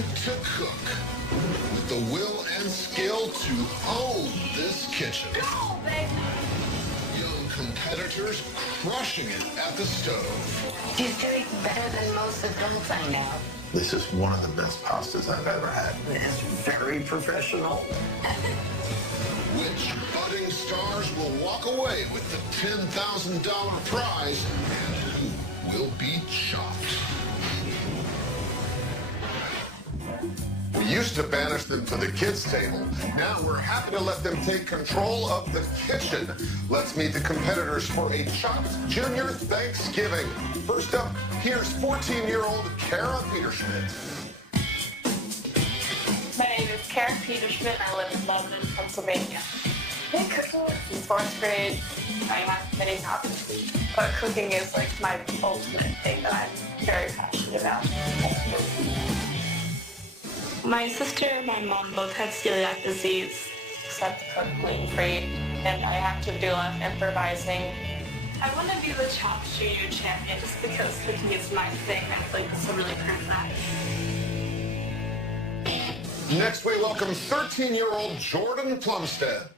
learn to cook with the will and skill to own this kitchen. Go, baby! Young competitors crushing it at the stove. She's doing better than most adults I know. This is one of the best pastas I've ever had. It's very professional. Which budding stars will walk away with the $10,000 prize, and who will be chopped? We used to banish them to the kids' table. Now we're happy to let them take control of the kitchen. Let's meet the competitors for a Chopped Junior Thanksgiving. First up, here's 14-year-old Kara Peterschmidt. My name is Kara Peterschmidt. I live in Lebanon, Pennsylvania. I've been cooking since 4th grade. I have many hobbies, but cooking is like my ultimate thing that I'm very passionate about. My sister and my mom both had celiac disease, so I have to cook gluten-free, and I have to do a lot of improvising. I want to be the Chopped Junior champion just because cooking is my thing. I feel like it's a really great night. Next, we welcome 13-year-old Jordan Plumstead.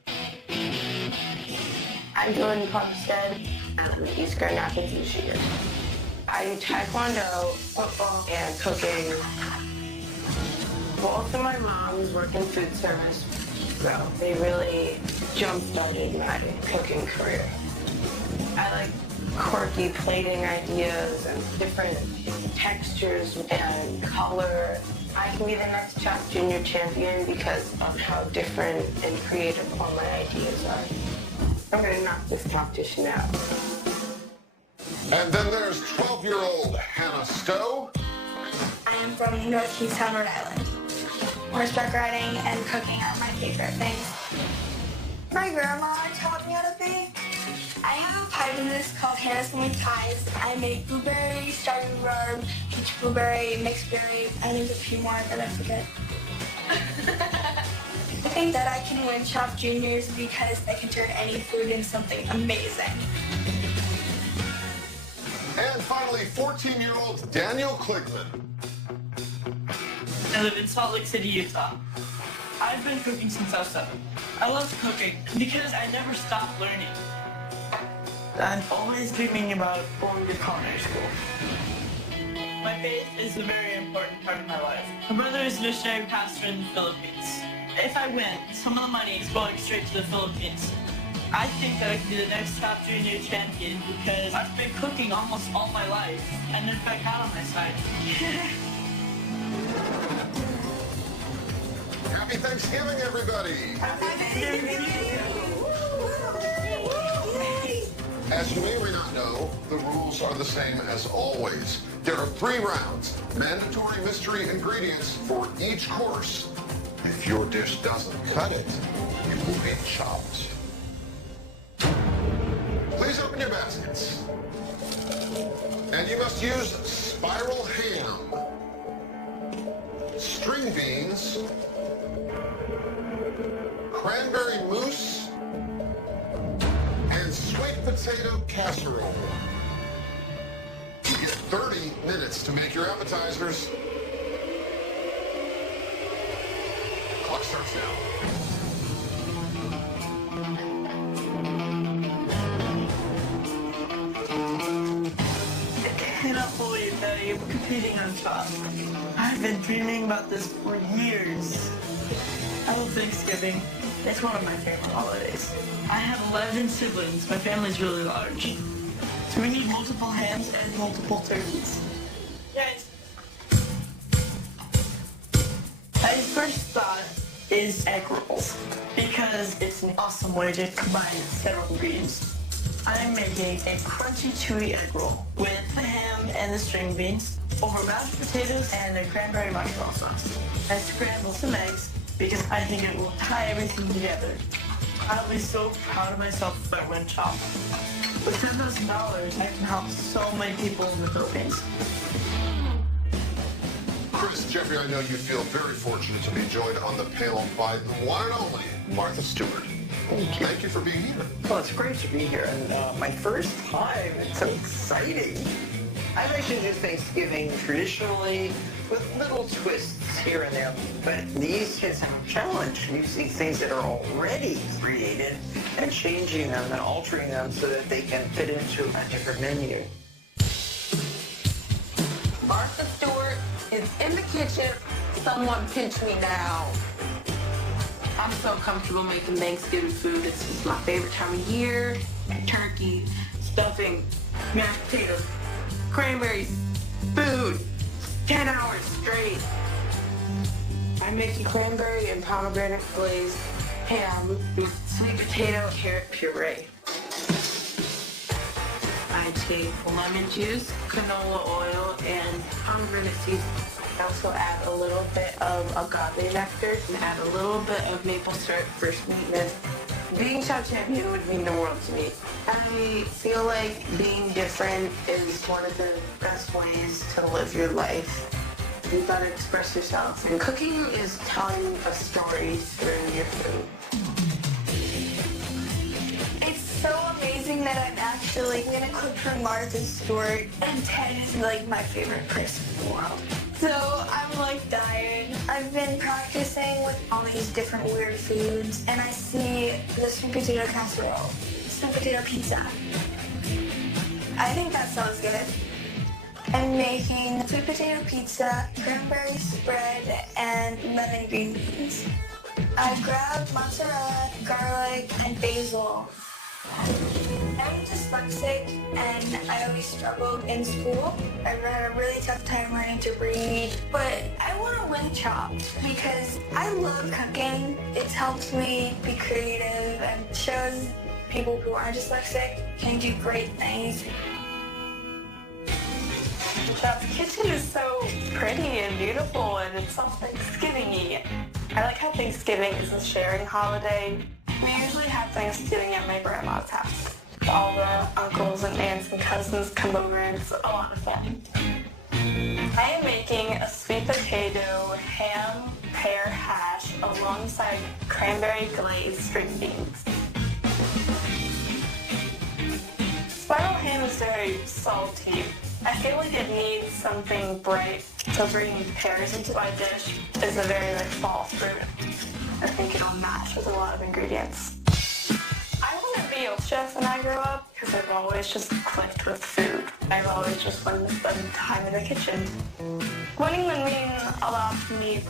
I'm Jordan Plumstead. I'm an East Grand Rapids year. I do taekwondo, football, and cooking. Both of my moms work in food service, so they really jump-started my cooking career. I like quirky plating ideas and different textures and color. I can be the next Chopped Junior champion because of how different and creative all my ideas are. I'm gonna knock this competition out. And then there's 12-year-old Hannah Stowe. I am from North Kingstown, Rhode Island. Horseback riding and cooking are my favorite things. My grandma taught me how to bake. I have a pie business called Hannah's Homemade Pies. I make blueberry, strawberry rhubarb, peach blueberry, mixed berry, and there's a few more that I forget. I think that I can win Chopped Juniors because I can turn any food into something amazing. And finally, 14-year-old Daniel Kligman. I live in Salt Lake City, Utah. I've been cooking since I was 7. I love cooking because I never stop learning. I'm always dreaming about going to culinary school. My faith is a very important part of my life. My brother is a missionary pastor in the Philippines. If I win, some of the money is going straight to the Philippines. I think that I can be the next Chopped Junior champion because I've been cooking almost all my life, and there's back out on my side. Happy Thanksgiving, everybody! Happy Thanksgiving! As you may or may not know, the rules are the same as always. There are 3 rounds, mandatory mystery ingredients for each course. If your dish doesn't cut it, you will be chopped. Please open your baskets. And you must use spiral ham, string beans, cranberry mousse, and sweet potato casserole. You get 30 minutes to make your appetizers. Clock starts now. I cannot believe that I'm competing on top. I've been dreaming about this for years. I love Thanksgiving. It's one of my favorite holidays. I have 11 siblings. My family's really large. So we need multiple hams and multiple turkeys. Yes. My first thought is egg rolls because it's an awesome way to combine several ingredients. I'm making a crunchy, chewy egg roll with the ham and the string beans over mashed potatoes and a cranberry marshmallow sauce. I scramble some eggs because I think it will tie everything together. I'll be so proud of myself if I win Chopped. With $10,000, I can help so many people in the Philippines. Chris, Jeffrey, I know you feel very fortunate to be joined on the panel by the one and only Martha Stewart. Thank you for being here. Well, it's great to be here, and my first time. It's so exciting. I like to do Thanksgiving traditionally with little twists here and there. But these kids have a challenge using things that are already created and changing them and altering them so that they can fit into a different menu. Martha Stewart is in the kitchen. Someone pinch me now. I'm so comfortable making Thanksgiving food. It's just my favorite time of year. Turkey, stuffing, mashed potatoes, cranberries, food, 10 hours straight. I'm making cranberry and pomegranate glazed ham with sweet potato carrot puree. I take lemon juice, canola oil, and pomegranate seeds. I also add a little bit of agave nectar and add a little bit of maple syrup for sweetness. Being chef champion would mean the world to me. I feel like being different is one of the best ways to live your life. You've got to express yourself. And cooking is telling a story through your food. It's so amazing that I'm actually gonna cook for Martha Stewart, and Ted is like my favorite person in the world. So I'm like dying. I've been practicing with all these different weird foods, and I see the sweet potato casserole, sweet potato pizza. I think that sounds good. I'm making sweet potato pizza, cranberry spread, and lemon green beans. I've grabbed mozzarella, garlic, and basil. I'm dyslexic and I always struggled in school. I've had a really tough time learning to read, but I want to win Chopped because I love cooking. It's helped me be creative and shows people who are dyslexic can do great things. Chef's kitchen is so pretty and beautiful, and it's so Thanksgiving-y. I like how Thanksgiving is a sharing holiday. We usually have Thanksgiving at my grandma's house. All the uncles and aunts and cousins come over, and it's a lot of fun. I am making a sweet potato ham pear hash alongside cranberry glazed string beans. Spiral ham is very salty. I feel like it needs something bright, so bringing pears into my dish is a very fall fruit. I think it'll match with a lot of ingredients. I want to be a chef when I grow up because I've always just clicked with food. I've always just wanted to spend time in the kitchen. Winning would mean a lot to me.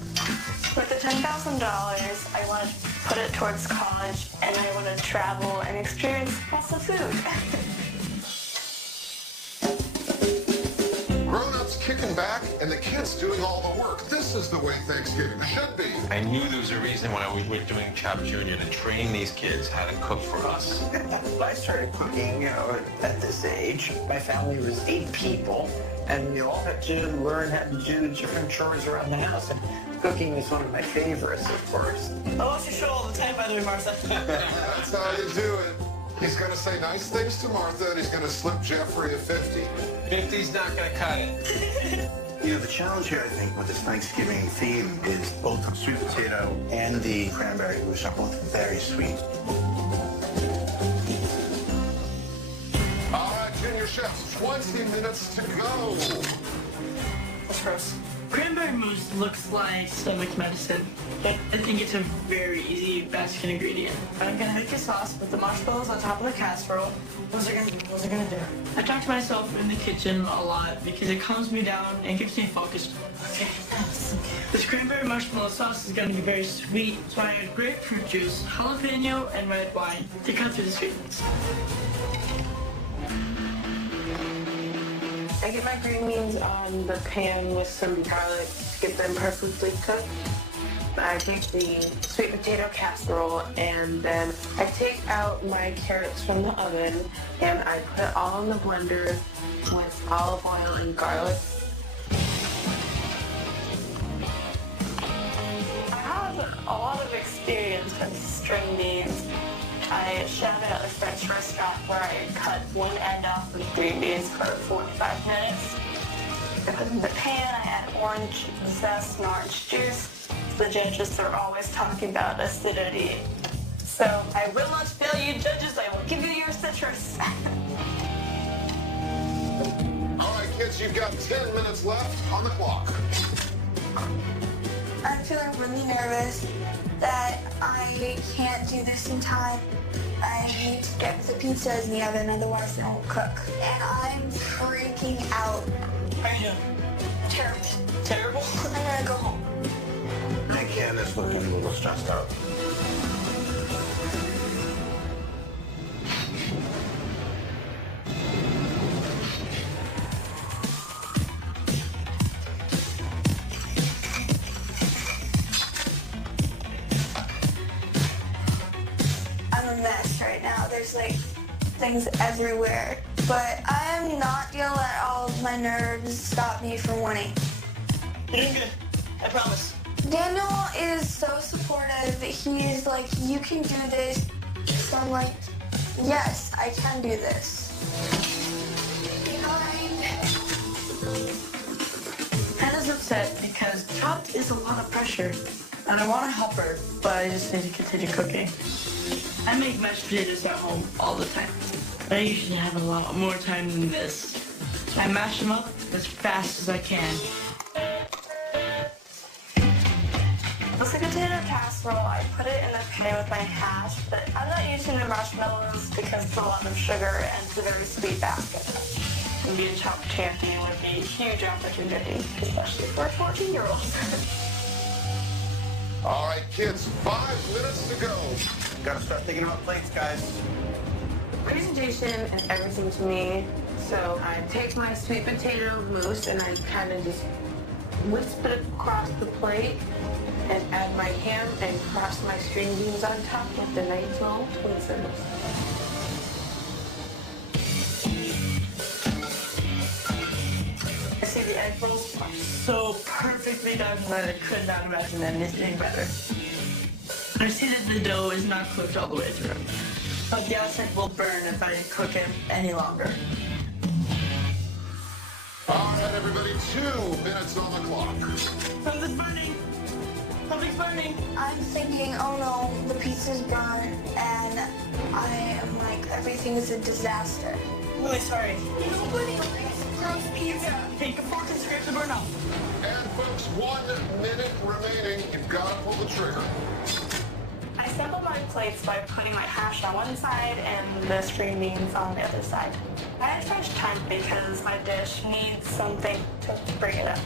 With the $10,000, I want to put it towards college, and I want to travel and experience lots of food. Grown-ups kicking back and the kids doing all the work. This is the way Thanksgiving should be. I knew there was a reason why we were doing Chop Junior to train these kids how to cook for us. I started cooking, at this age. My family was 8 people, and we all had to learn how to do different chores around the house. And cooking is one of my favorites, of course. I watch your show all the time, by the way, Martha. That's how you do it. He's going to say nice things to Martha, and he's going to slip Jeffrey a 50. 50's not going to cut it. You know, the challenge here, I think, with this Thanksgiving theme is both the sweet potato and the cranberry, which are both very sweet. All right, Junior Chefs, 20 minutes to go. What's first? Cranberry mousse looks like stomach medicine. I think it's a very easy basket ingredient. I'm gonna make a sauce with the marshmallows on top of the casserole. What's it gonna do? I talk to myself in the kitchen a lot because it calms me down and keeps me focused. Okay, yes. This cranberry marshmallow sauce is gonna be very sweet, so I add grapefruit juice, jalapeno, and red wine to cut through the sweetness. I get my green beans on the pan with some garlic to get them perfectly cooked. I take the sweet potato casserole and then I take out my carrots from the oven and I put it all in the blender with olive oil and garlic. I have a lot of experience with string beans. I chefed at a French restaurant where I cut one end off with green beans for 45 minutes. I put them in the pan, I add orange zest and orange juice. The judges are always talking about acidity. So I will not fail you judges, I will give you your citrus. All right, kids, kids, you've got 10 minutes left on the clock. I'm feeling really nervous that I can't do this in time. I need to get the pizzas in the oven, otherwise they won't cook. And I'm freaking out. How are you doing? Terrible. Terrible? I'm gonna go home. And Candace looking a little stressed out. I'm a mess right now. There's like things everywhere. But I'm not gonna let all of my nerves stop me from winning. You're doing good. I promise. Daniel is so supportive. He's like, you can do this. So I'm like, yes, I can do this. Hannah's upset because chopped is a lot of pressure. And I want to help her, but I just need to continue cooking. I make mashed potatoes at home all the time. But I usually have a lot more time than this. I mash them up as fast as I can. The sweet potato casserole, I put it in the pan with my hash, but I'm not using the marshmallows because it's a lot of sugar and it's a very sweet basket. And being chopped champion would be a huge opportunity, especially for a 14-year-old. All right, kids, 5 minutes to go. Gotta start thinking about plates, guys. Presentation and everything to me. So I take my sweet potato mousse and I kind of just wisp it across the plate and add my ham and cross my string beans on top with the nice little twizzlers. I see the egg rolls are so perfectly done that I could not imagine anything better. I see that the dough is not cooked all the way through, but the outside will burn if I cook it any longer. All right, everybody, 2 minutes on the clock. Something's burning! Something's burning! I'm thinking, oh no, the pizza's burned, and I am like, everything is a disaster. I'm really sorry. Nobody likes gross pizza. Take a fork and scrape the burn off. And folks, 1 minute remaining. You've got to pull the trigger. I sample my plates by putting my hash on one side and the string beans on the other side. I add fresh thyme because my dish needs something to bring it up.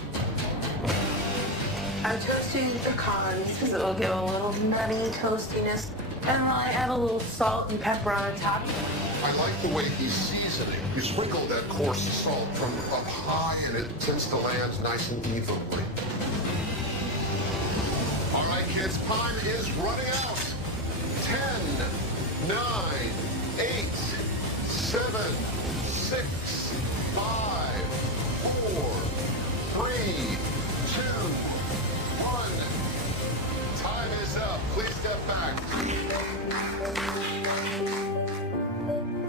I'm toasting pecans because it will give a little nutty toastiness. And I add a little salt and pepper on top. I like the way he's seasoning. You sprinkle that coarse salt from up high, and it tends to land nice and evenly. All right, kids, time is running out. 10, 9, 8, 7, 6, 5, 4, 3, 2, 1. Time is up. Please step back.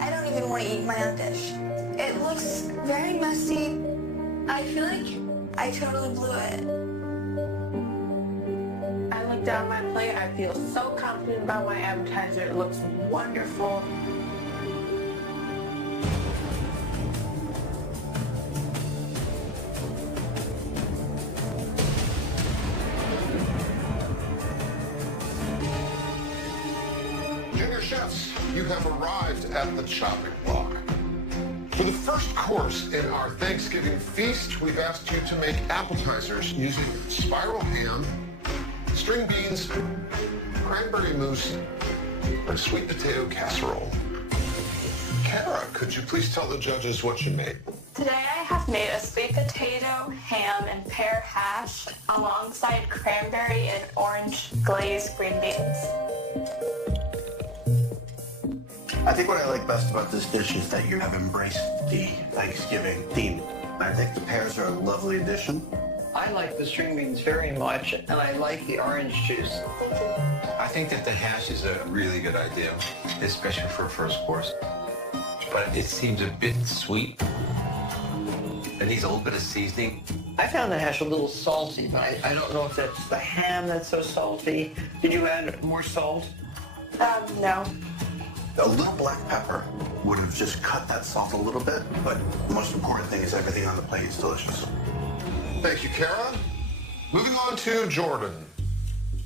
I don't even want to eat my own dish. It looks very messy. I feel like I totally blew it. I look down my plate, I feel so confident about my appetizer. It looks wonderful. Junior chefs, you have arrived at the chopping block. For the first course in our Thanksgiving feast, we've asked you to make appetizers using spiral ham, string beans, cranberry mousse, and sweet potato casserole. Kara, could you please tell the judges what you made? Today I have made a sweet potato, ham, and pear hash alongside cranberry and orange glazed green beans. I think what I like best about this dish is that you have embraced the Thanksgiving theme. I think the pears are a lovely addition. I like the string beans very much, and I like the orange juice. I think that the hash is a really good idea, especially for a first course. But it seems a bit sweet. It needs a little bit of seasoning. I found the hash a little salty, but I don't know if that's the ham that's so salty. Did you add more salt? No. A little black pepper would have just cut that salt a little bit, but the most important thing is everything on the plate is delicious. Thank you, Kara. Moving on to Jordan.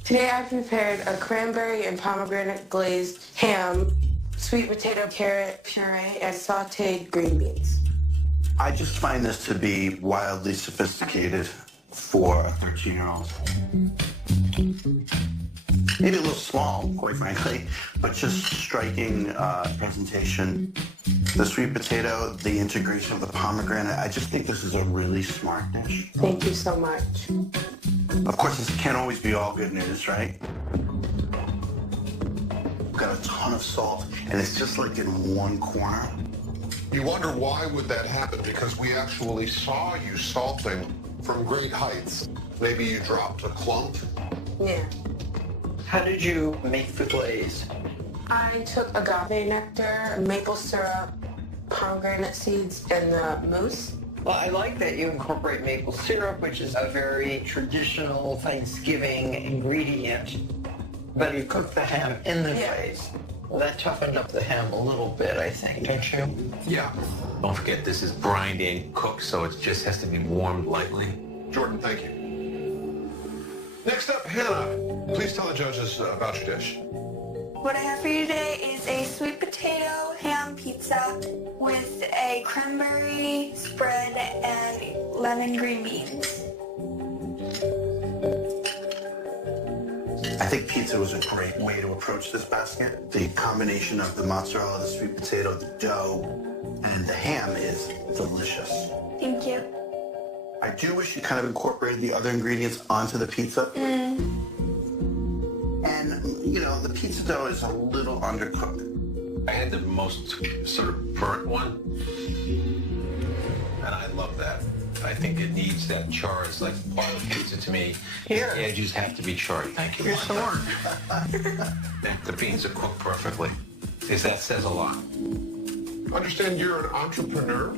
Today I prepared a cranberry and pomegranate glazed ham, sweet potato carrot puree, and sauteed green beans. I just find this to be wildly sophisticated for a 13-year-old. Maybe a little small, quite frankly, but just striking presentation. The sweet potato, the integration of the pomegranate, I just think this is a really smart dish. Thank you so much. Of course, this can't always be all good news, right? We've got a ton of salt, and it's just like in one corner. You wonder why would that happen? Because we actually saw you salting from great heights. Maybe you dropped a clump. Yeah. How did you make the glaze? I took agave nectar, maple syrup, pomegranate seeds, and the mousse. Well, I like that you incorporate maple syrup, which is a very traditional Thanksgiving ingredient, but you cook the ham in the glaze. Well, that toughened up the ham a little bit, I think, don't you? Yeah. Don't forget, this is brined and cooked, so it just has to be warmed lightly. Jordan, thank you. Next up, Hannah. Please tell the judges about your dish. What I have for you today is a sweet potato ham pizza with a cranberry spread and lemon green beans. I think pizza was a great way to approach this basket. The combination of the mozzarella, the sweet potato, the dough, and the ham is delicious. Thank you. I do wish you kind of incorporated the other ingredients onto the pizza. And, you know, the pizza dough is a little undercooked. I had the most sort of burnt one, and I love that. I think it needs that char. It's like part of pizza to me. Here. The edges have to be charred. Thank you. Here's some more. The beans are cooked perfectly. That says a lot. Understand you're an entrepreneur?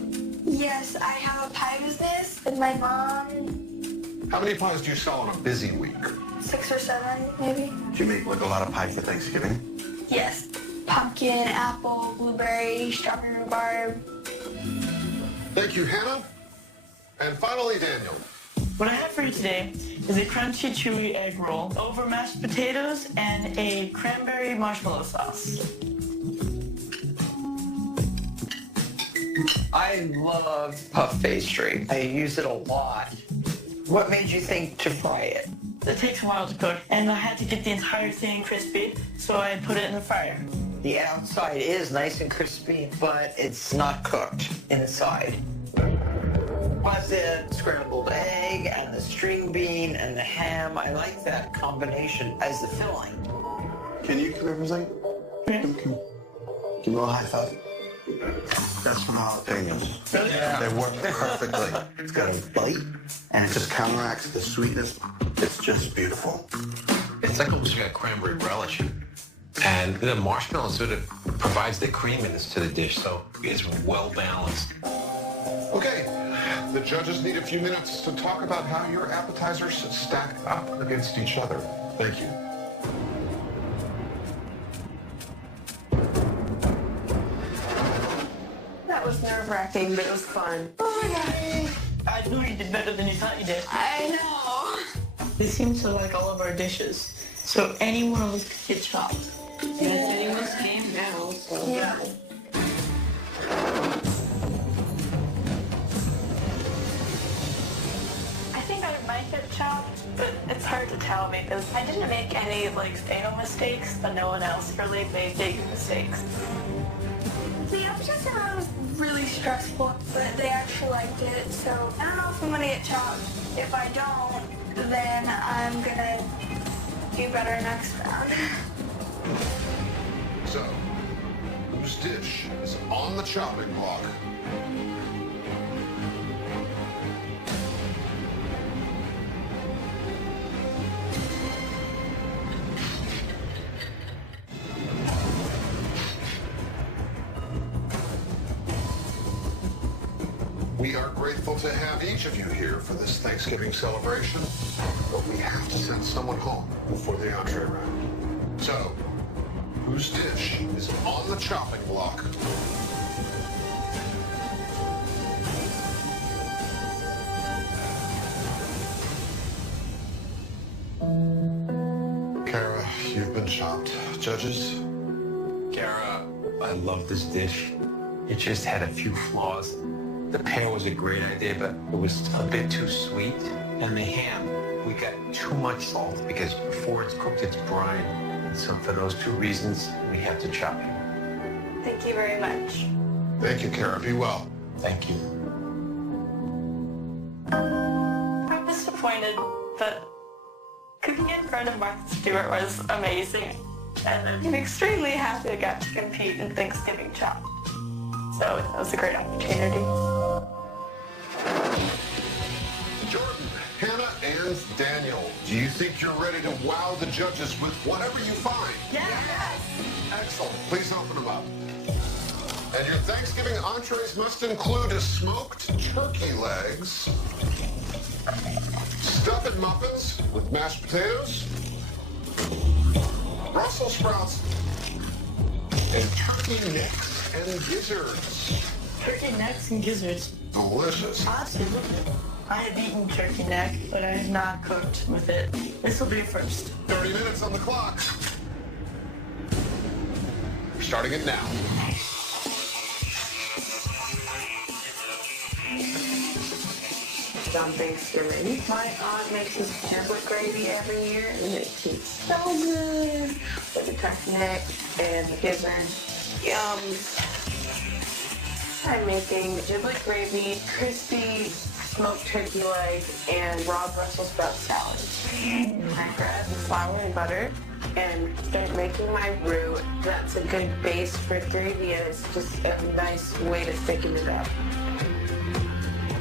Yes, I have a pie business with my mom. How many pies do you sell on a busy week? 6 or 7, maybe. Do you make like a lot of pie for Thanksgiving? Yes. Pumpkin, apple, blueberry, strawberry rhubarb. Thank you, Hannah. And finally, Daniel. What I have for you today is a crunchy, chewy egg roll over mashed potatoes and a cranberry marshmallow sauce. I love puff pastry. I use it a lot. What made you think to fry it? It takes a while to cook, and I had to get the entire thing crispy, so I put it in the fryer. The outside is nice and crispy, but it's not cooked inside. Plus the scrambled egg and the string bean and the ham. I like that combination as the filling. Can you come here for a second? Yeah. Give me a little high five. That's from jalapenos. They work perfectly. It's got a bite, and it just counteracts the sweetness. It's just beautiful. It's like almost like a cranberry relish. And the marshmallow sort of provides the creaminess to the dish, so it's well balanced. Okay, the judges need a few minutes to talk about how your appetizers stack up against each other. Thank you. That was nerve-wracking, but it was fun. Oh my god. I knew you did better than you thought you did. I know. They seem to like all of our dishes, so any one of us could get chopped. That's anyone's game now, so. Yeah. I think I might get chopped, but it's hard to tell because I didn't make any fatal mistakes, but no one else really made big mistakes. The appetizer round was really stressful, but they actually liked it, so I don't know if I'm gonna get chopped. If I don't, then I'm gonna do better next round. So, whose dish is on the chopping block? We are grateful to have each of you here for this Thanksgiving celebration, but we have to send someone home before the entree round. So, whose dish is on the chopping block? been chopped. Judges? Kara, I love this dish. It just had a few flaws. The pear was a great idea, but it was a bit too sweet. And the ham, we got too much salt because before it's cooked, it's brine. So for those two reasons, we have to chop it. Thank you very much. Thank you, Kara. Be well. Thank you. I'm disappointed, but cooking in front of Martha Stewart was amazing. And I'm extremely happy I got to compete in Thanksgiving Chop. So it was a great opportunity. Jordan, Hannah, and Daniel, do you think you're ready to wow the judges with whatever you find? Yes! Excellent. Please open them up. And your Thanksgiving entrees must include smoked turkey legs, stuffed muffins with mashed potatoes, Brussels sprouts, and turkey necks and gizzards. Turkey necks and gizzards. Delicious. Absolutely. I have eaten turkey neck, but I have not cooked with it. This will be a first. 30 minutes on the clock. Starting it now. On Thanksgiving, my aunt makes this giblet gravy every year, and it tastes so good with the turkey neck and the gizzards. Yum! I'm making giblet gravy, crispy smoked turkey leg, and raw Brussels sprout salad. I grab the flour and butter and start making my roux. That's a good base for gravy, and it's just a nice way to thicken it up.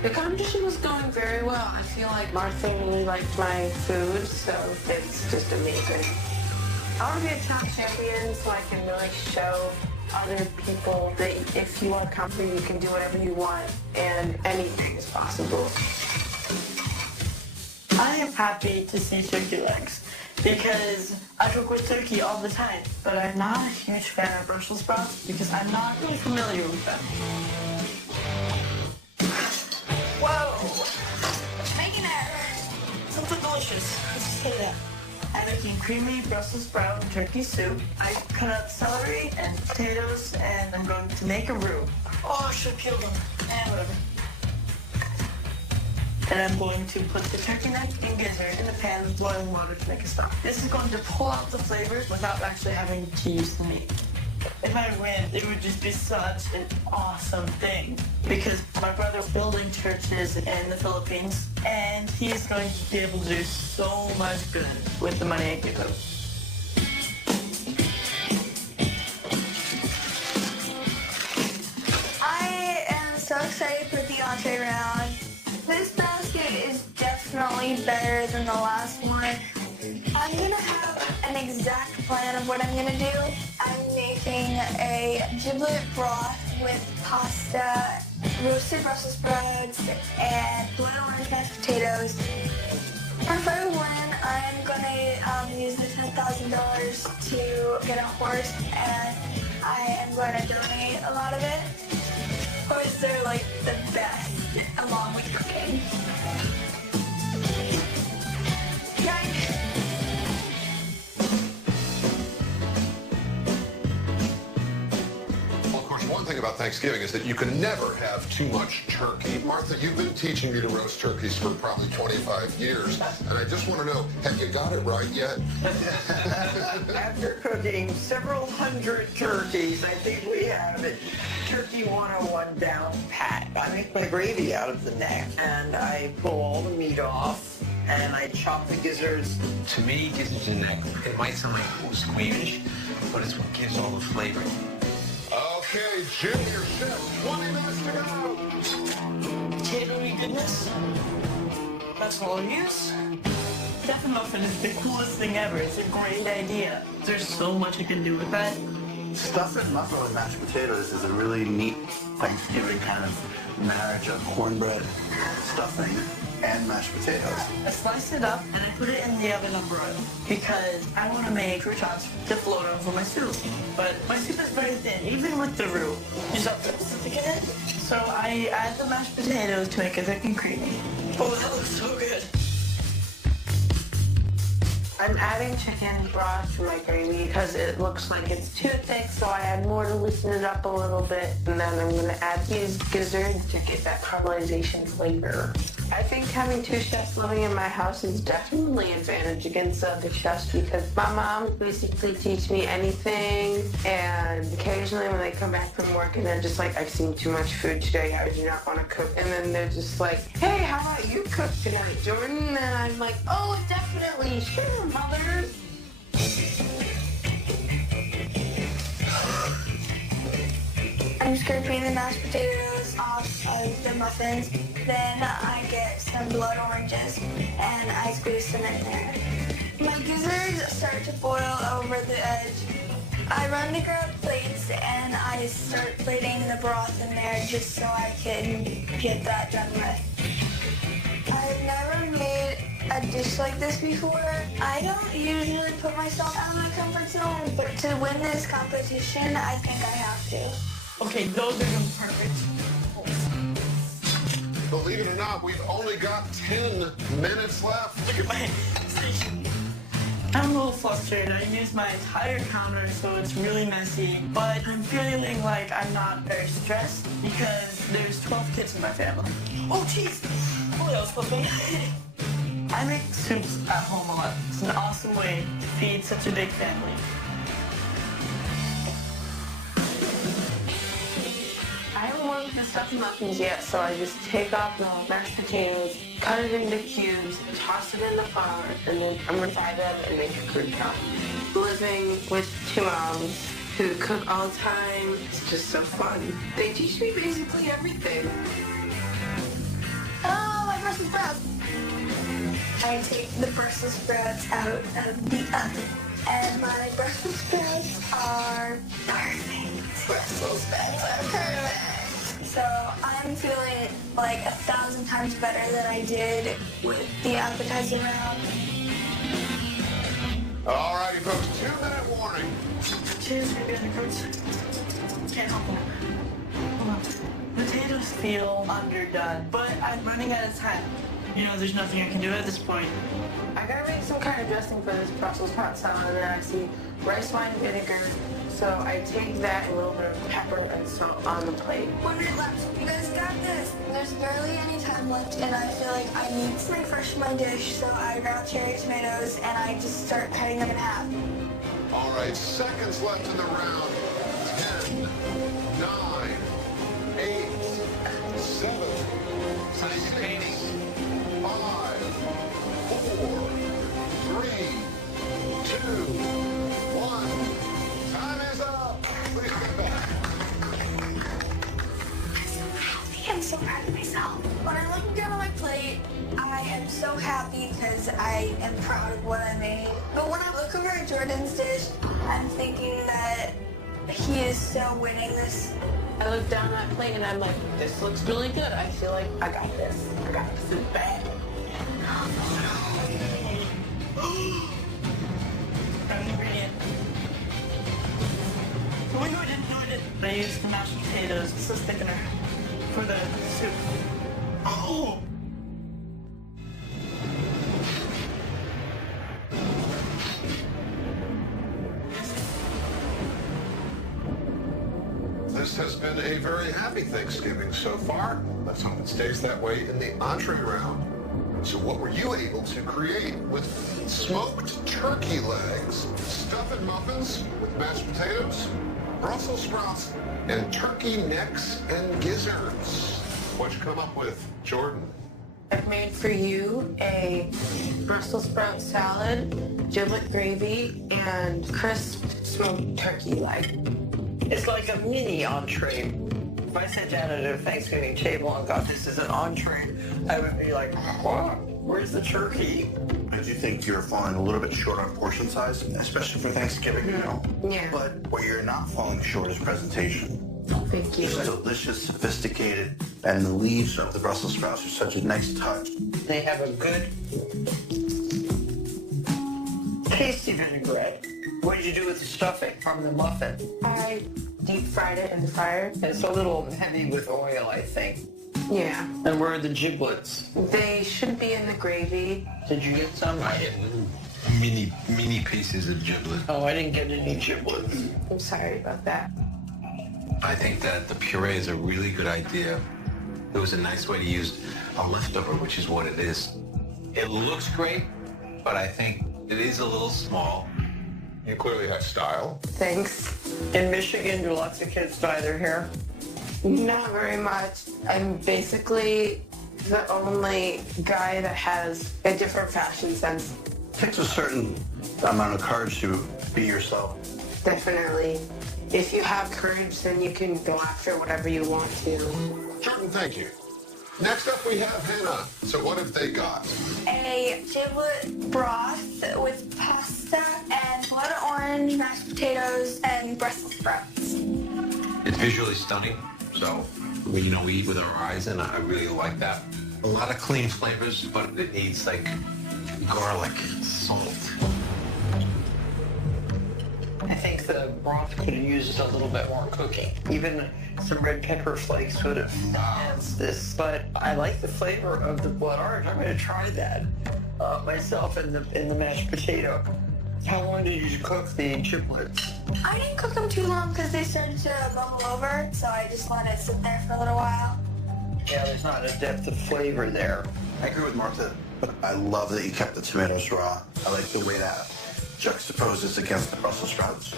The competition was going very well. I feel like Martha really liked my food, so it's just amazing. I want to be a chop champion so I can really show other people that if you want to compete, you can do whatever you want, and anything is possible. I am happy to see turkey legs because I cook with turkey all the time, but I'm not a huge fan of Brussels sprouts because I'm not really familiar with them. Whoa! Making it. Something delicious. Let's just say that. I'm making creamy Brussels sprout and turkey soup. I cut up celery and potatoes, and I'm going to make a roux. Oh, I should have peeled them. Whatever. And I'm going to put the turkey neck and gizzard in a pan with boiling water to make a stock. This is going to pull out the flavors without actually having to use the meat. If I win, it would just be such an awesome thing because my brother's building churches in the Philippines, and he's going to be able to do so much good with the money I give him. I am so excited for the entree round. This basket is definitely better than the last one. I'm gonna have an exact plan of what I'm gonna do. I'm making a giblet broth with pasta, roasted Brussels sprouts, and blood orange mashed potatoes. And if I win, I'm gonna use the $10,000 to get a horse, and I am going to donate a lot of it. Horses are like the best, along with cooking. Yikes. One thing about Thanksgiving is that you can never have too much turkey. Martha, you've been teaching me to roast turkeys for probably 25 years, and I just want to know, have you got it right yet? After cooking several hundred turkeys, I think we have it. Turkey 101 down pat. I make my gravy out of the neck, and I pull all the meat off, and I chop the gizzards. To me, gizzards and neck, it might sound like squeamish, but it's what gives all the flavor. Okay, Junior Chef, 20 minutes to go. Potatoey goodness. That's all it is. Stuffed muffin is the coolest thing ever. It's a great idea. There's so much you can do with that. Stuffed muffin with mashed potatoes is a really neat Thanksgiving kind of marriage of cornbread, stuffing, and mashed potatoes. I slice it up and I put it in the oven on broil because I want to make croutons to float over my soup. But my soup is very thin, even with the roux. There's something stick in it. So I add the mashed potatoes to make it thick and creamy. Oh, that looks so good. I'm adding chicken broth to my gravy because it looks like it's too thick, so I add more to loosen it up a little bit. And then I'm going to add these gizzards to get that caramelization flavor. I think having two chefs living in my house is definitely an advantage against other chefs because my mom basically teach me anything, and occasionally when they come back from work and they're just like, I've seen too much food today, I do not want to cook. And then they're just like, hey, how about you cook tonight, Jordan? And I'm like, oh, definitely, sure, mother. I'm scraping the mashed potatoes off of the muffins. Then I get some blood oranges and I squeeze them in there. My gizzards start to boil over the edge. I run to grab plates and I start plating the broth in there just so I can get that done with. I've never made a dish like this before. I don't usually put myself out of my comfort zone, but to win this competition, I think I have to. Okay, those are going perfect. Believe it or not, we've only got 10 minutes left. Look at my station. I'm a little flustered. I used my entire counter, so it's really messy. But I'm feeling like I'm not very stressed because there's 12 kids in my family. Oh, jeez. Oh, that was close one. I make soups at home a lot. It's an awesome way to feed such a big family. I haven't warmed the stuffed muffins yet, so I just take off the mashed potatoes, cut it into cubes, toss it in the flour, and then I'm gonna fry them and make a crouton. Living with two moms who cook all the time, it's just so fun. They teach me basically everything. Oh, my Brussels sprouts! I take the Brussels sprouts out of the oven, and my Brussels sprouts are perfect. Brussels sprouts are perfect. So I'm feeling like 1,000 times better than I did with the appetizer round. All righty, folks, 2-minute warning. Cheers, maybe undercoats. Can't help them. Hold on. Potatoes feel underdone, but I'm running out of time. You know, there's nothing I can do at this point. I gotta make some kind of dressing for this Brussels sprout salad, and I see rice wine vinegar, so I take that and a little bit of pepper and salt on the plate. 1 minute left. You guys got this. There's barely any time left, and I feel like I need to make fresh my dish, so I grab cherry tomatoes and I just start cutting them in half. All right, seconds left in the round. 10, 9, 8, 7, 6, 5, 4, 3, 2, 1. Time is up. Please come back. I'm so proud of myself. When I'm looking down on my plate, I am so happy because I am proud of what I made. But when I look over at Jordan's dish, I'm thinking that he is so winning this. I look down at my plate and I'm like, this looks really good. I feel like I got this. I got this in bad. An ingredient. Oh, no, I didn't. I used the mashed potatoes as a thickener for the soup. Oh! This has been a very happy Thanksgiving so far. Let's hope it stays that way in the entree round. So what were you able to create with smoked turkey legs, stuffed muffins with mashed potatoes, Brussels sprouts, and turkey necks and gizzards? What'd you come up with, Jordan? I've made for you a Brussels sprout salad, giblet gravy, and crisp smoked turkey leg. It's like a mini entree. If I sat down at a Thanksgiving table and got this as an entree, I would be like, what? Where's the turkey? I do think you're falling a little bit short on portion size, especially for Thanksgiving, you know. Yeah. But where you're not falling short is presentation. Thank you. It's delicious, sophisticated, and the leaves of the Brussels sprouts are such a nice touch. They have a good, tasty vinaigrette. What did you do with the stuffing from the muffin? I deep fried it in the fire. It's a little heavy with oil, I think. Yeah. And where are the giblets? They should be in the gravy. Did you get some? I get little mini pieces of giblet. Oh, I didn't get any giblets. I'm sorry about that. I think that the puree is a really good idea. It was a nice way to use a leftover, which is what it is. It looks great, but I think it is a little small. You clearly have style. Thanks. In Michigan, do lots of kids dye their hair? Not very much. I'm basically the only guy that has a different fashion sense. It takes a certain amount of courage to be yourself. Definitely. If you have courage, then you can go after whatever you want to. Jordan, thank you. Next up, we have Hannah. So what have they got? A giblet broth with pasta and blood orange, mashed potatoes, and Brussels sprouts. It's visually stunning, so we eat with our eyes, and I really like that. A lot of clean flavors, but it needs like garlic, salt. I think the broth could have used a little bit more cooking. Even some red pepper flakes would have enhanced this. But I like the flavor of the blood orange. I'm going to try that myself in the mashed potato. How long did you cook the giblets? I didn't cook them too long because they started to bubble over, so I just let it sit there for a little while. Yeah, there's not a depth of flavor there. I agree with Martha, but I love that you kept the tomatoes raw. I like the way that juxtaposes against the Brussels sprouts.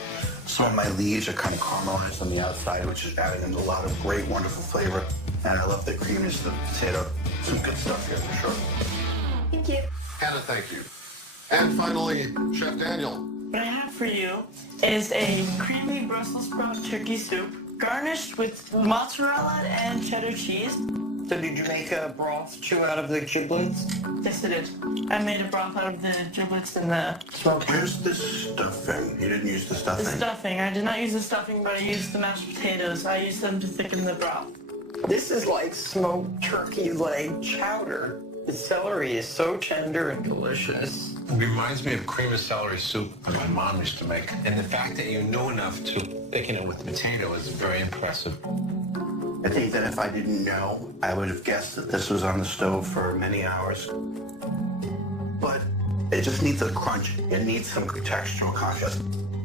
Some of my leaves are kind of caramelized on the outside, which is adding a lot of great, wonderful flavor. And I love the creaminess of the potato. Some good stuff here for sure. Thank you. Hannah, thank you. And finally, Chef Daniel. What I have for you is a creamy Brussels sprout turkey soup garnished with mozzarella and cheddar cheese. So did you make a broth too out of the giblets? Yes, it is. I made a broth out of the giblets and the smoked. Where's the stuffing? You didn't use the The stuffing? stuffing. I did not use the stuffing, but I used the mashed potatoes. I used them to thicken the broth. This is like smoked turkey leg chowder. The celery is so tender and delicious. It reminds me of cream of celery soup that my mom used to make. And the fact that you knew enough to thicken it with potato is very impressive. I think that if I didn't know, I would have guessed that this was on the stove for many hours. But it just needs a crunch. It needs some textural contrast.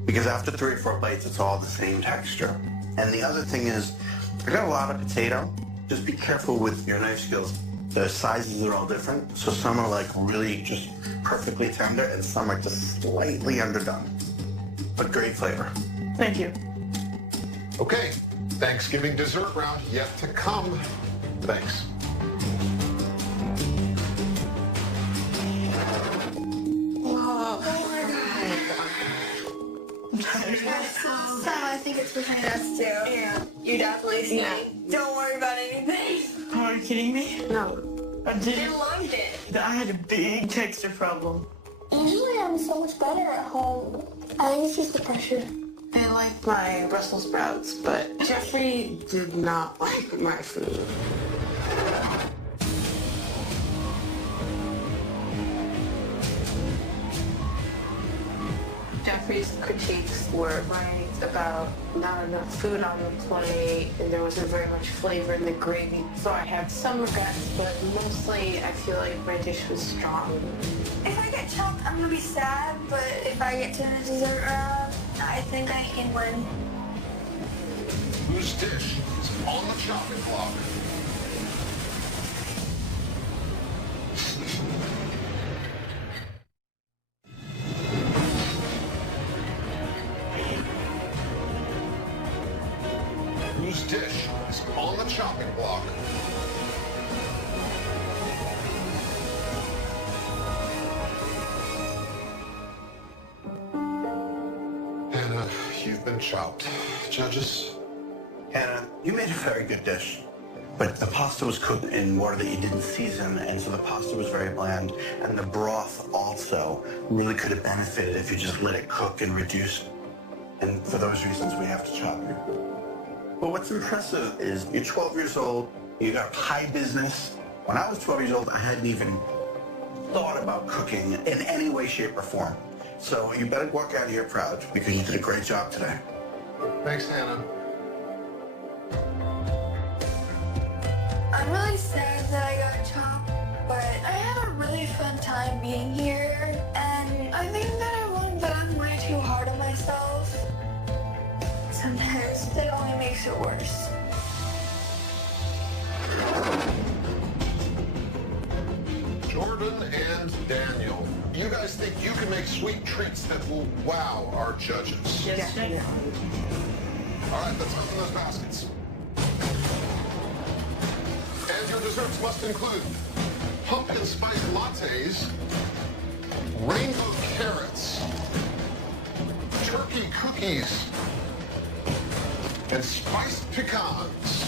Because after 3 or 4 bites, it's all the same texture. And the other thing is, I got a lot of potato. Just be careful with your knife skills. The sizes are all different. So some are like really just perfectly tender and some are just slightly underdone. But great flavor. Thank you. Okay, Thanksgiving dessert round yet to come. Thanks. So I think it's between us two. Yeah. You definitely see it. Don't worry about anything. Are you kidding me? No. I They did. loved it. I had a big texture problem. Usually I'm so much better at home. I think it's just the pressure. They liked my Brussels sprouts, but Jeffrey did not like my food. Jeffrey's critiques were right about not enough food on the plate, and there wasn't very much flavor in the gravy. So I have some regrets, but mostly I feel like my dish was strong. If I get chopped, I'm gonna be sad, but if I get to the dessert round, I think I can win. Whose dish is on the chopping block? Whose dish is on the chopping block? Hannah, you've been chopped. Judges? Hannah, you made a very good dish. But the pasta was cooked in water that you didn't season, and so the pasta was very bland. And the broth also really could have benefited if you just let it cook and reduce. And for those reasons, we have to chop you. But what's impressive is you're 12 years old, you got high business. When I was 12 years old, I hadn't even thought about cooking in any way, shape, or form. So you better walk out of here proud because you did a great job today. Thanks, Hannah. I'm I'm really sad that I got chopped, but I had a really fun time being here, and I think that I learned that I'm way too hard on myself. Sometimes it only makes it worse. Jordan and Daniel, you guys think you can make sweet treats that will wow our judges? Yes, sir. All right, let's open those baskets. And your desserts must include pumpkin spice lattes, rainbow carrots, turkey cookies, and spiced pecans.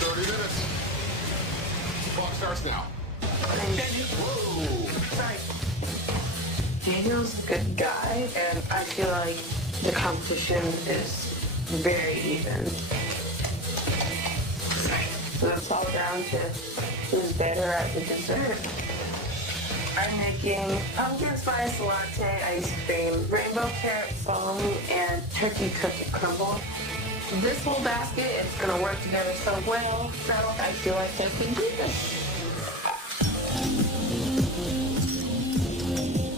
30 minutes. Clock starts now. Whoa. Daniel's a good guy, and I feel like the competition is very even. So it's all down to who's better at the dessert. I'm making pumpkin spice latte ice cream, rainbow carrot foam, and turkey cookie crumble. This whole basket is going to work together so well, so I feel like I can do this.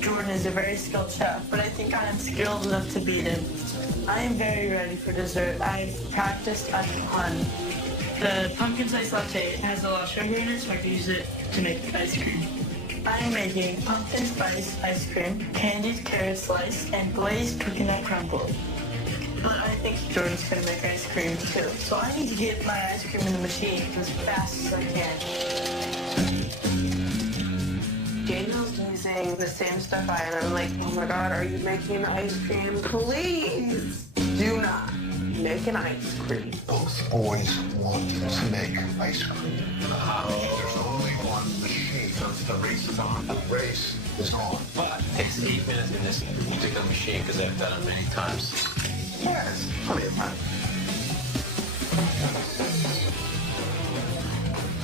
Jordan is a very skilled chef, but I think I am skilled enough to beat him. I am very ready for dessert. I've practiced a ton. The pumpkin spice latte has a lot of sugar in it, so I can use it to make ice cream. I am making pumpkin spice ice cream, candied carrot slice, and glazed coconut crumble. But I think Jordan's gonna make ice cream too, so I need to get my ice cream in the machine as fast as I can. Daniel's using the same stuff I am. I'm like, oh my God, are you making ice cream? Please do not make an ice cream. Both boys want to make ice cream. There's only one machine. Once the race is on, the race is on. But it takes 8 minutes in this particular machine because I've done it many times. Yes, plenty of time.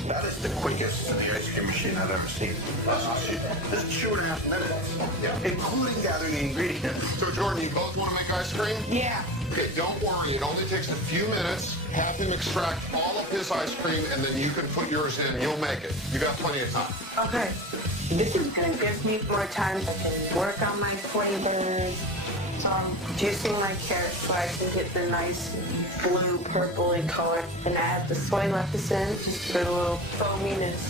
That is the quickest ice cream machine I've ever seen. Just 2.5 minutes, including gathering the ingredients. So, Jordan, you both want to make ice cream? Yeah. Okay, don't worry. It only takes a few minutes. Have him extract all of his ice cream, and then you can put yours in. You'll make it. You got plenty of time. Okay. This is going to give me more time. I can work on my flavors. So I'm juicing my carrot slice and get the nice blue purpley color. And add the soy lettuce in just for a little foaminess.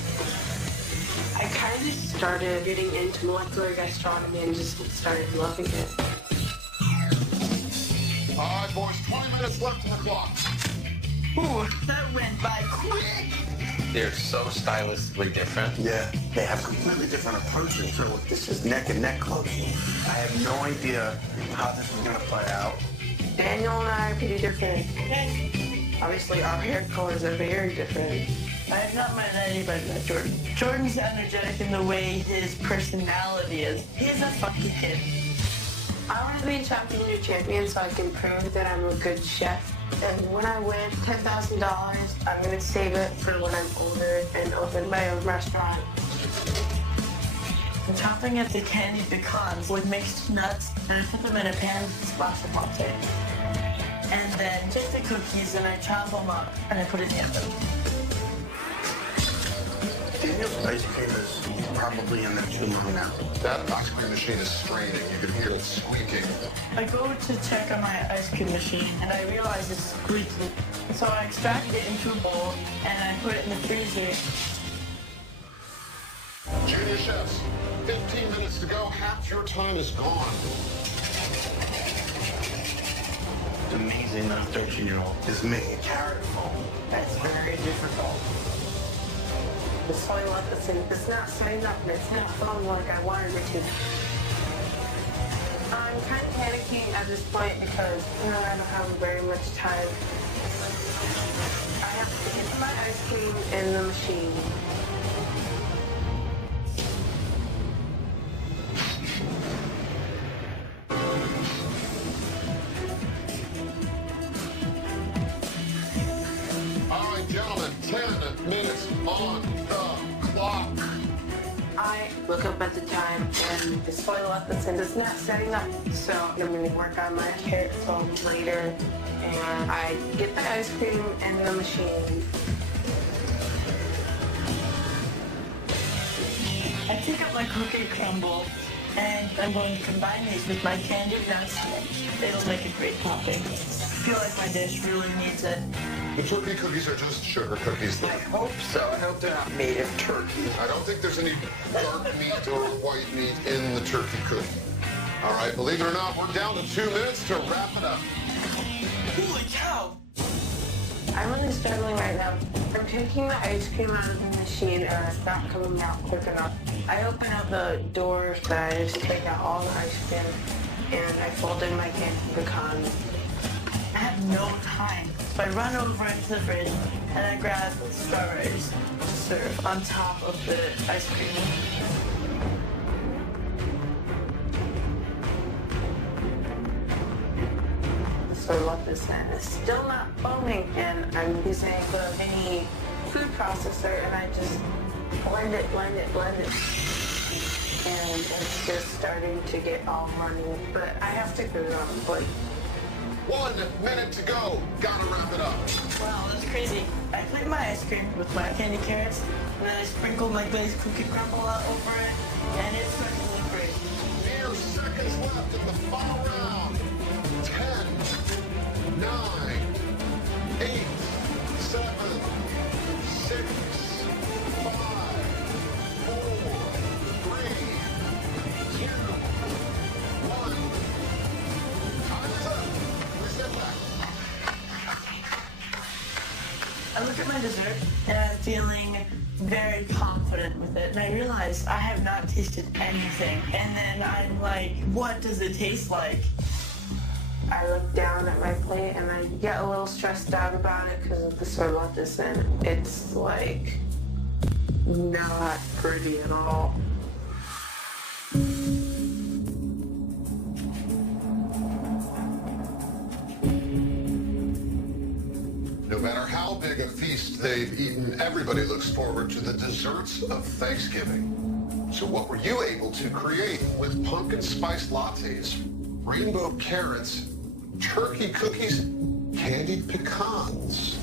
I kind of started getting into molecular gastronomy and just started loving it. All right, boys, 20 minutes left on the clock. Ooh, that went by quick! They're so stylistically different. Yeah, they have completely different approaches, so this is neck and neck close. I have no idea how this is going to play out. Daniel and I are pretty different. Obviously, our hair colors are very different. I have not met anybody like Jordan. Jordan's energetic in the way his personality is. He's a fucking kid. I want to be a Chopped Junior champion so I can prove that I'm a good chef. And when I win $10,000, I'm going to save it for when I'm older and open my own restaurant. I'm chopping up the candied pecans with mixed nuts and I put them in a pan with splash of latte. And then take the cookies and I chop them up and I put it in the oven. Daniel's ice cream is probably in there too long now. That ice cream machine is straining. You can hear it squeaking. I go to check on my ice cream machine and I realize it's squeaky. So I extract it into a bowl and I put it in the freezer. Junior chefs, 15 minutes to go. Half your time is gone. It's amazing that a 13-year-old is making carrot foam. That's very difficult. The soy lettuce is not setting up and it's not foaming like I wanted it to. I'm kind of panicking at this point because I don't have very much time. I have to get my ice cream in the machine. All right, gentlemen, 10 minutes on the clock. I look up at the time and the soy lecithin is not setting up. So I'm going to work on my carrot foam later, and I get the ice cream in the machine. I pick up my cookie crumble, and I'm going to combine these with my candied nuts. It'll make a great topping. I feel like my dish really needs it. The turkey cookies are just sugar cookies. I hope so. I hope they're not made of turkey. I don't think there's any dark meat or white meat in the turkey cookie. All right, believe it or not, we're down to 2 minutes to wrap it up. Holy cow! I'm really struggling right now. I'm taking the ice cream out of the machine and it's not coming out quick enough. I open up the door that I just take out all the ice cream and I fold in my candied pecans. I have no time. So I run over into the fridge and I grab strawberries to serve on top of the ice cream. So lecithin is still not foaming, and I'm using the mini food processor, and I just blend it. And it's just starting to get all runny, but I have to put it on the plate. 1 minute to go. Gotta wrap it up. Wow, that's crazy. I put my ice cream with my candy carrots, and then I sprinkle my glazed cookie crumble out over it, and it's starting to look great. Mere seconds left in the final round. 10, 9, 8, 7, 6, 5, 4, 3, 2, 1. Time is up. Reset back. I look at my dessert, and I'm feeling very confident with it, and I realize I have not tasted anything. And then I'm like, what does it taste like? I look down at my plate and I get a little stressed out about it because of the soy lecithin. It's like not pretty at all. No matter how big a feast they've eaten, everybody looks forward to the desserts of Thanksgiving. So what were you able to create with pumpkin spice lattes, rainbow carrots, turkey cookies, candied pecans?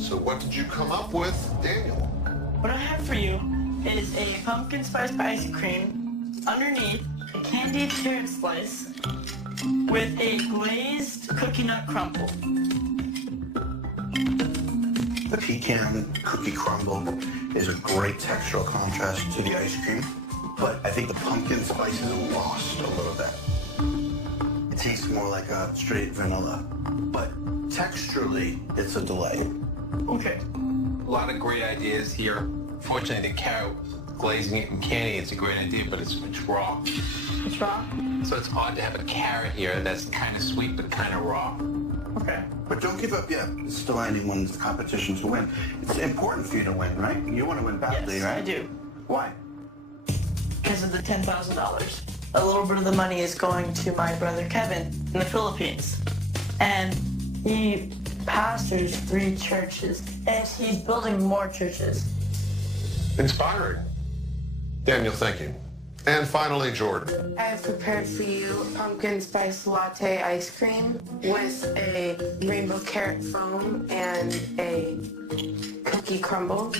So what did you come up with, Daniel? What I have for you is a pumpkin spice ice cream, underneath a candied carrot slice with a glazed cookie nut crumble. The pecan cookie crumble is a great textural contrast to the ice cream, but I think the pumpkin spice is lost a little bit. It tastes more like a straight vanilla, but texturally, it's a delay. Okay. A lot of great ideas here. Fortunately, the carrot, glazing it in candy, it's a great idea, but it's raw. It's raw? So it's odd to have a carrot here that's kind of sweet but kind of raw. Okay. But don't give up yet. It's still anyone's competition to win. It's important for you to win, right? You want to win badly, Yes, right? I do. Why? Because of the $10,000. A little bit of the money is going to my brother Kevin in the Philippines. And he pastors 3 churches, and he's building more churches. Inspiring. Daniel, thank you. And finally, Jordan. I have prepared for you pumpkin spice latte ice cream with a rainbow carrot foam and a cookie crumble.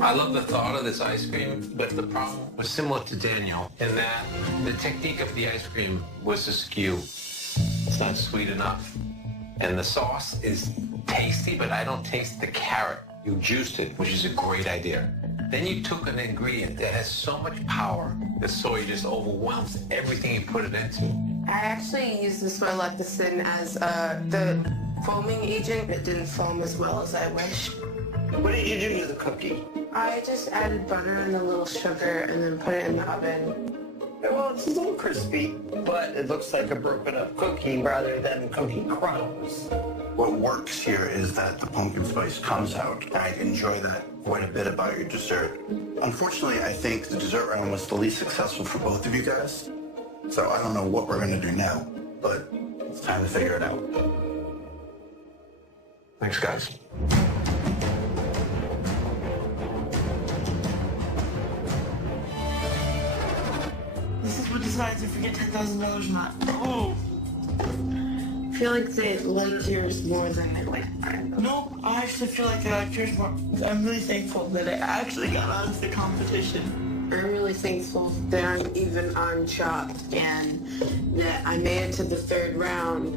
I love the thought of this ice cream, but the problem was similar to Daniel in that the technique of the ice cream was askew. It's not sweet enough. And the sauce is tasty, but I don't taste the carrot. You juiced it, which is a great idea. Then you took an ingredient that has so much power, the soy just overwhelms everything you put it into. I actually used the soy lecithin as the foaming agent. It didn't foam as well as I wished. What did you do to the cookie? I just added butter and a little sugar and then put it in the oven. Well, it's a little crispy, but it looks like a broken up cookie rather than cookie crumbs. What works here is that the pumpkin spice comes out. I enjoy that quite a bit about your dessert. Unfortunately, I think the dessert round was the least successful for both of you guys. So I don't know what we're going to do now, but it's time to figure it out. Thanks, guys. decides if we get $10,000 or not. Oh. I feel like they liked yours more than they liked mine. No, I actually feel like they liked yours more. I'm really thankful that I actually got out of the competition. I'm really thankful that I'm even on Chopped and that I made it to the 3rd round.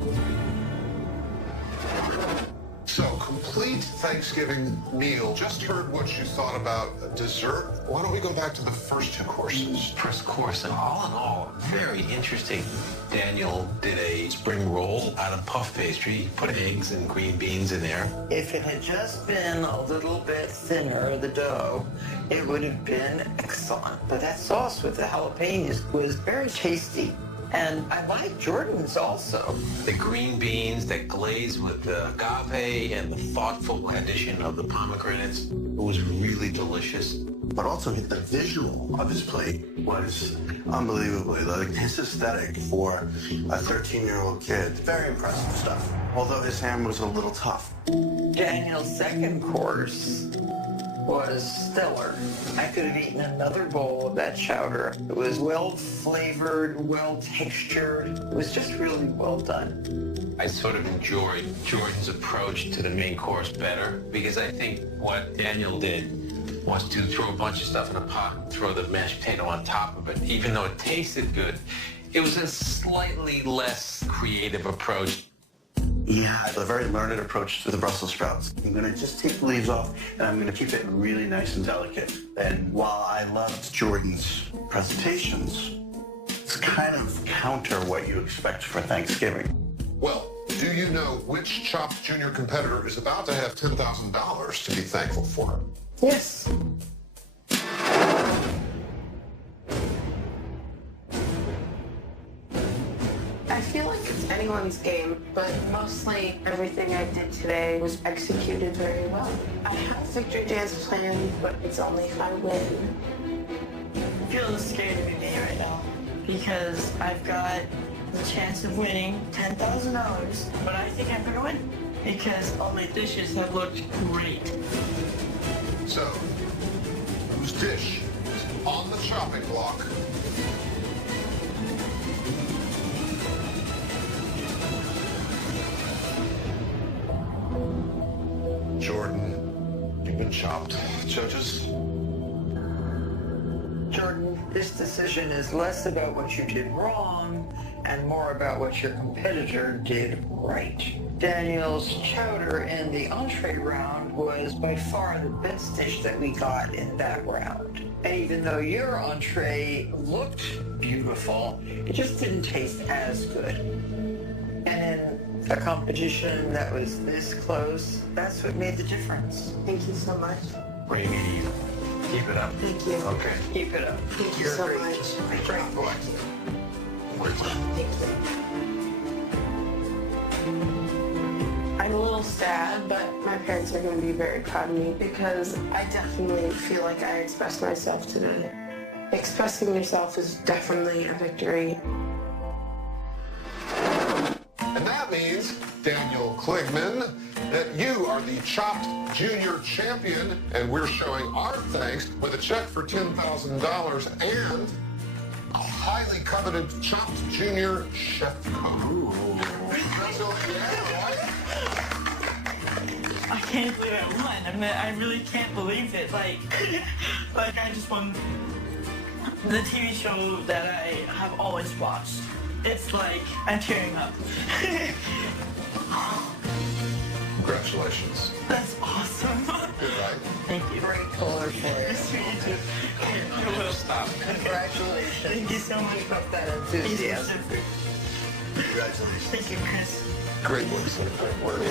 So, complete Thanksgiving meal. Just heard what you thought about dessert. Why don't we go back to the first 2 courses? First course, and all in all, very interesting. Daniel did a spring roll out of puff pastry. He put eggs and green beans in there. If it had just been a little bit thinner, the dough, it would have been excellent. But that sauce with the jalapenos was very tasty. And I like Jordan's also. The green beans that glaze with the agave and the thoughtful addition of the pomegranates, it was really delicious. But also the visual of his plate was unbelievably, like his aesthetic for a 13-year-old kid. Very impressive stuff. Although his hand was a little tough. Daniel's second course was stellar. I could have eaten another bowl of that chowder. It was well flavored, well textured. It was just really well done. I sort of enjoyed Jordan's approach to the main course better because I think what Daniel did was to throw a bunch of stuff in a pot and throw the mashed potato on top of it. Even though it tasted good, it was a slightly less creative approach. Yeah, a very learned approach to the Brussels sprouts. I'm gonna just take the leaves off and I'm gonna keep it really nice and delicate. And while I loved Jordan's presentations, it's kind of counter what you expect for Thanksgiving. Well, do you know which Chopped Junior competitor is about to have $10,000 to be thankful for? Yes. I feel like it's anyone's game, but mostly everything I did today was executed very well. I have a victory dance planned, but it's only if I win. I'm feeling scared to be me right now because I've got the chance of winning $10,000, but I think I'm gonna win because all my dishes have looked great. So, whose dish is on the chopping block? Jordan, you've been chopped. Judges? Jordan, this decision is less about what you did wrong and more about what your competitor did right. Daniel's chowder in the entree round was by far the best dish that we got in that round. And even though your entree looked beautiful, it just didn't taste as good. And in a competition that was this close, that's what made the difference. Thank you so much. Rainy, keep it up. Thank you. Okay. Keep it up. Thank you You're so great. much. Great job. Go back to them. Great job. Thank you. I'm a little sad, but my parents are going to be very proud of me because I definitely feel like I expressed myself today. Expressing yourself is definitely a victory. And that means, Daniel Kligman, that you are the Chopped Junior champion, and we're showing our thanks with a check for $10,000 and a highly coveted Chopped Junior chef coat. Ooh. I can't believe I won. I mean, I really can't believe it. Like I just won the TV show that I have always watched. It's like I'm tearing up. Congratulations. That's awesome. Good night. Thank you. Great color for you. Nice to meet you too. I will stop. Congratulations. Thank you so much. Keep up that enthusiasm. Congratulations. Thank you, Chris. Great work, sir. Great work.